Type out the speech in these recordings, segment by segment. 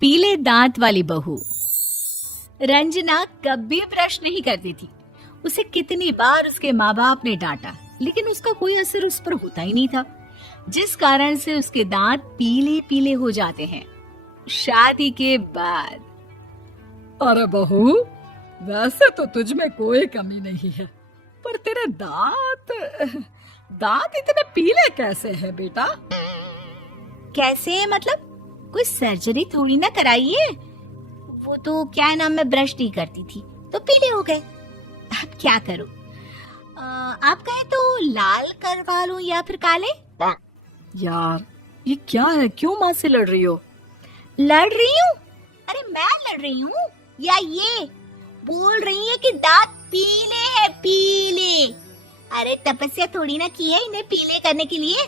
पीले दांत वाली बहू। रंजना कभी ब्रश नहीं करती थी। उसे कितनी बार उसके माँ बाप ने डांटा, लेकिन उसका कोई असर उस पर होता ही नहीं था, जिस कारण से उसके दांत पीले पीले हो जाते हैं। शादी के बाद अरे बहू, वैसे तो तुझ में कोई कमी नहीं है, पर तेरे दांत दांत इतने पीले कैसे हैं बेटा? कैसे मतलब? कोई सर्जरी थोड़ी ना कराइए। वो तो क्या नाम, मैं ब्रश नहीं करती थी तो पीले हो गए। अब क्या करूं? आप कहें तो लाल करवा लूं या फिर काले? यार ये क्या है, क्यों माँ से लड़ रही हो? लड़ रही हूँ? अरे मैं लड़ रही हूँ या ये बोल रही है कि दांत पीले हैं, पीले। अरे तपस्या थोड़ी ना की है इन्हें पीले करने के लिए।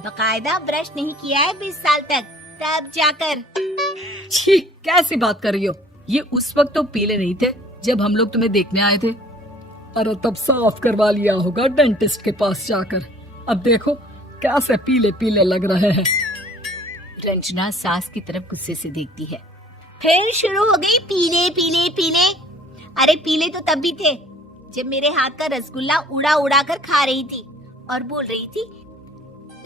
बकायदा ब्रश नहीं किया है 20 साल तक, तब जाकर। छी, कैसी बात कर रही हो? ये उस वक्त तो पीले नहीं थे जब हम लोग तुम्हें देखने आए थे। अरे तब साफ करवा लिया होगा डेंटिस्ट के पास जाकर। अब देखो कैसे पीले पीले लग रहे हैं। रंजना सास की तरफ गुस्से से देखती है। फिर शुरू हो गई पीले पीले पीले। अरे पीले तो तब भी थे जब मेरे हाथ का रसगुल्ला उड़ा उड़ा कर खा रही थी और बोल रही थी,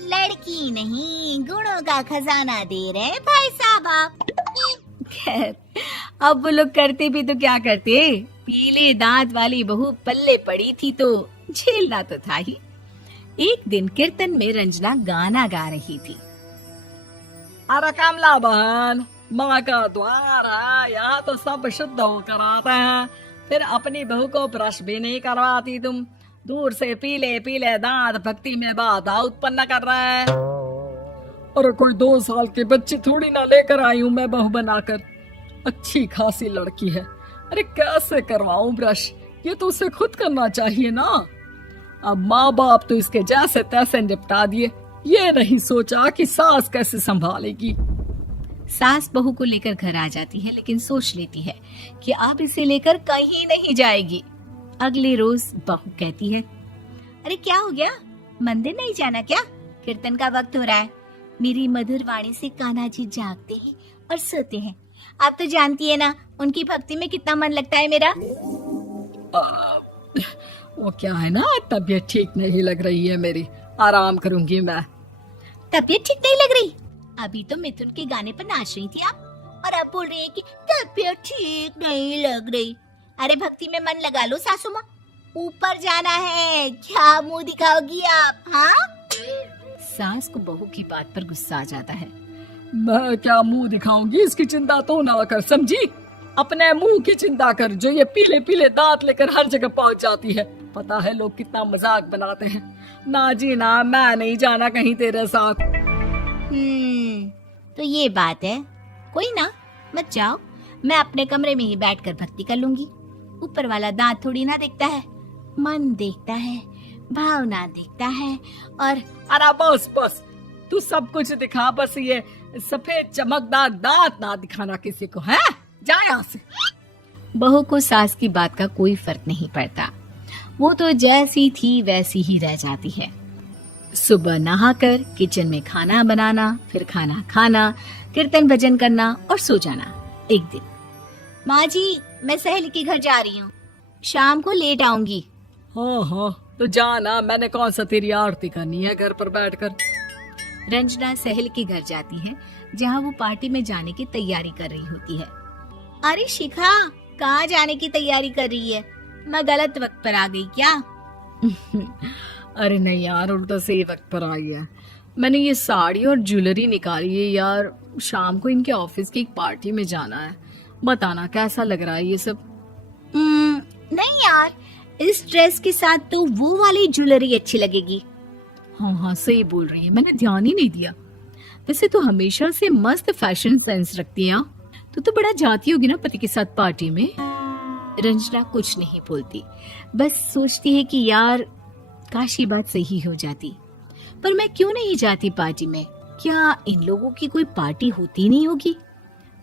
लड़की नहीं गुणों का खजाना दे रहे भाई साहब आप। खैर, अब वो लोग करते भी तो क्या करते, पीले दांत वाली बहू पल्ले पड़ी थी तो झेलना तो था ही। एक दिन कीर्तन में रंजना गाना गा रही थी। अरे कमला बहन, माँ का द्वार है, यहाँ तो सब शुद्ध होकर आते हैं, फिर अपनी बहू को ब्रश भी नहीं करवाती तुम। दूर से पीले पीले दांत भक्ति में बाधा उत्पन्न कर रहे हैं। अरे कोई 2 साल के बच्ची थोड़ी ना लेकर आई हूँ मैं बहू बनाकर। अच्छी खासी लड़की है, अरे कैसे करवाऊं ब्रश? ये तो उसे खुद करना चाहिए ना। अब माँ बाप तो इसके जैसे तैसे निपटा दिए, ये नहीं सोचा कि सास कैसे संभालेगी। सास बहू को लेकर घर आ जाती है, लेकिन सोच लेती है कि अब इसे लेकर कहीं नहीं जाएगी। अगले रोज बहू कहती है, अरे क्या हो गया, मंदिर नहीं जाना क्या? कीर्तन का वक्त हो रहा है। मेरी मधुर वाणी से कान्हा जी जागते हैं और सोते हैं। आप तो जानती है ना उनकी भक्ति में कितना मन लगता है मेरा। वो क्या है ना, तबीयत ठीक नहीं लग रही है मेरी, आराम करूंगी मैं। तबीयत ठीक नहीं लग रही? अभी तो मिथुन के गाने पर नाच रही थी आप, और अब बोल रही है कि तबीयत ठीक नहीं लग रही। अरे भक्ति में मन लगा लो सासू माँ, ऊपर जाना है, क्या मुंह दिखाओगी आप? हाँ? सास को बहू की बात पर गुस्सा आ जाता है। मैं क्या मुंह दिखाऊंगी, इसकी चिंता तो ना कर, समझी? अपने मुंह की चिंता कर, जो ये पीले पीले दांत लेकर हर जगह पहुंच जाती है। पता है लोग कितना मजाक बनाते हैं। ना जी ना, मैं नहीं जाना कहीं तेरे साथ। तो ये बात है। कोई ना, मत जाओ, मैं अपने कमरे में ही बैठकर भक्ति कर लूंगी। ऊपर वाला दांत थोड़ी ना देखता है, मन देखता है, भावना देखता है। और अरे बस बस, तू सब कुछ दिखा, बस ये सफेद चमकदार दांत ना दिखाना किसी को, है? जा यहाँ से। बहू को सास की बात का कोई फर्क नहीं पड़ता, वो तो जैसी थी वैसी ही रह जाती है। सुबह नहाकर किचन में खाना बनाना, फिर खाना खाना, कीर्तन भजन करना और सो जाना। एक दिन, माँ जी मैं सहेली के घर जा रही हूँ, शाम को लेट आऊंगी। हाँ हाँ तो जाना, मैंने कौन सा तेरी आरती करनी है घर पर बैठकर। रंजना सहेली के घर जाती है, जहाँ वो पार्टी में जाने की तैयारी कर रही होती है। अरे शिखा, कहाँ जाने की तैयारी कर रही है? मैं गलत वक्त पर आ गई क्या? अरे नहीं यार, उल्टा सही वक्त पर आ गया। मैंने ये साड़ी और ज्वेलरी निकाली है यार, शाम को इनके ऑफिस की एक पार्टी में जाना है। बताना कैसा लग रहा है ये सब? नहीं यार, इस ड्रेस के साथ तो वो वाली ज्वेलरी अच्छी लगेगी। हाँ हाँ सही बोल रही है, मैंने ध्यान ही नहीं दिया। वैसे तो हमेशा से मस्त फैशन सेंस रखती है। तो बड़ा जाती होगी ना पति के साथ पार्टी में। रंजना कुछ नहीं बोलती, बस सोचती है कि यार काश ये बात सही हो जाती, पर मैं क्यों नहीं जाती पार्टी में? क्या इन लोगों की कोई पार्टी होती नहीं होगी?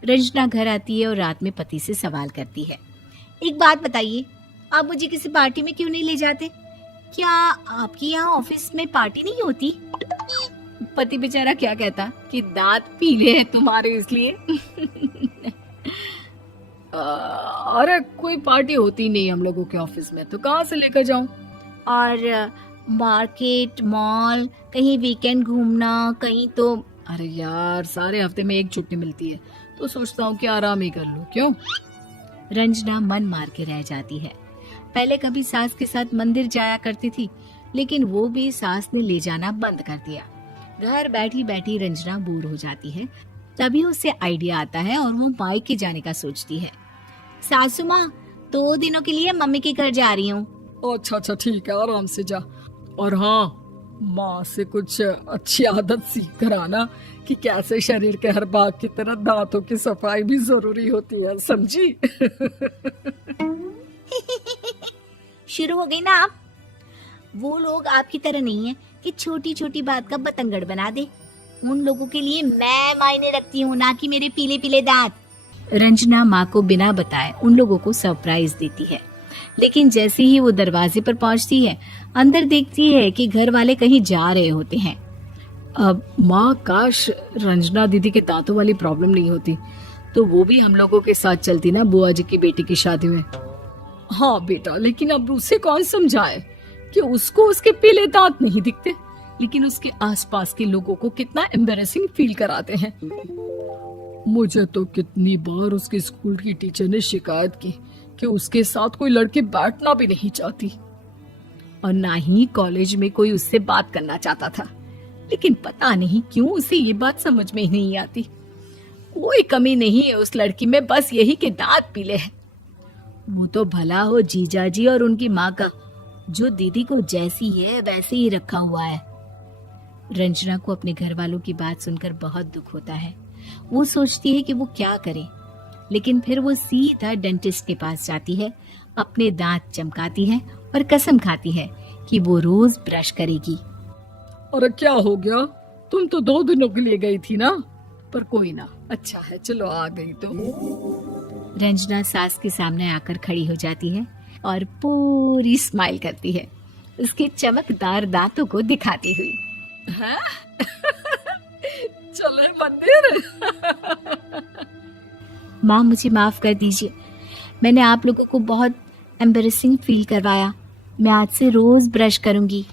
रंजना घर आती है और रात में पति से सवाल करती है, एक बात बताइए, आप मुझे किसी पार्टी में क्यों नहीं ले जाते? क्या आपकी यहाँ ऑफिस में पार्टी नहीं होती? पति बेचारा क्या कहता कि दांत पीले हैं तुम्हारे इसलिए। अरे कोई पार्टी होती नहीं हम लोगों के ऑफिस में, तो कहाँ से लेकर जाऊं? और मार्केट, मॉल, कहीं वीकेंड घूमना, कहीं तो। अरे यार, सारे हफ्ते में एक छुट्टी मिलती है, तो सोचता हूँ कि आराम ही कर लूं। क्यों? रंजना मन मार के रह जाती है। पहले कभी सास के साथ मंदिर जाया करती थी, लेकिन वो भी सास ने ले जाना बंद कर दिया। घर बैठी बैठी रंजना बोर हो जाती है। तभी उसे आइडिया आता है और वो मायके जाने का सोचती है। सासू माँ, 2 दिनों के लिए मम्मी के घर जा रही हूँ। अच्छा अच्छा, ठीक है, आराम से जा। और हाँ, माँ से कुछ अच्छी आदत सीख कर आना कि कैसे शरीर के हर भाग की तरह दांतों की सफाई भी जरूरी होती है, समझी? शुरू हो गई ना आप। वो लोग आपकी तरह नहीं है कि छोटी छोटी बात का बतंगड़ बना दे। उन लोगों के लिए मैं मायने रखती हूँ, ना कि मेरे पीले पीले दांत। रंजना माँ को बिना बताए उन लोगों को सरप्राइज देती है, लेकिन जैसे ही वो दरवाजे पर पहुंचती है, अंदर देखती है कि घर वाले कहीं जा रहे होते हैं। अब माँ, काश रंजना दीदी के दांतों वाली प्रॉब्लम नहीं होती, तो वो भी हम लोगों के साथ चलती ना बुआ जी की बेटी की शादी में। हाँ बेटा, लेकिन अब उसे कौन समझाए कि उसको उसके पीले दांत नहीं दिखते, लेकिन उसके आसपास के लोगों को कितना एम्बैरेसिंग फील कराते हैं। मुझे तो कितनी बार उसके स्कूल की टीचर ने शिकायत की कि उसके साथ कोई लड़की बैठना भी नहीं चाहती, और ना ही कॉलेज में कोई उससे बात करना चाहता था। लेकिन पता नहीं क्यों उसे ये बात समझ में ही नहीं आती। कोई कमी नहीं है उस लड़की में, बस यही कि दांत पीले हैं। वो तो भला हो जीजा जी और उनकी माँ का, जो दीदी को जैसी है वैसे ही रखा हुआ है। रंजना को अपने घर वालों की बात सुनकर बहुत दुख होता है। वो सोचती है कि वो क्या करे, लेकिन फिर वो सीधा डेंटिस्ट के पास जाती है, अपने दांत चमकाती है और कसम खाती है कि वो रोज ब्रश करेगी। अरे क्या हो गया? तुम तो 2 दिनों के लिए गई थी ना, पर कोई ना, अच्छा है, चलो आ गई तो। रंजना सास के सामने आकर खड़ी हो जाती है और पूरी स्माइल करती है, उसके चमकदार दांतों को दिखाती हुई। हैं? चले मंदिर? माँ, मुझे माफ कर दीजिए, मैंने आप लोगों को बहुत एम्बैरेसिंग फील करवाया। मैं आज से रोज ब्रश करूंगी।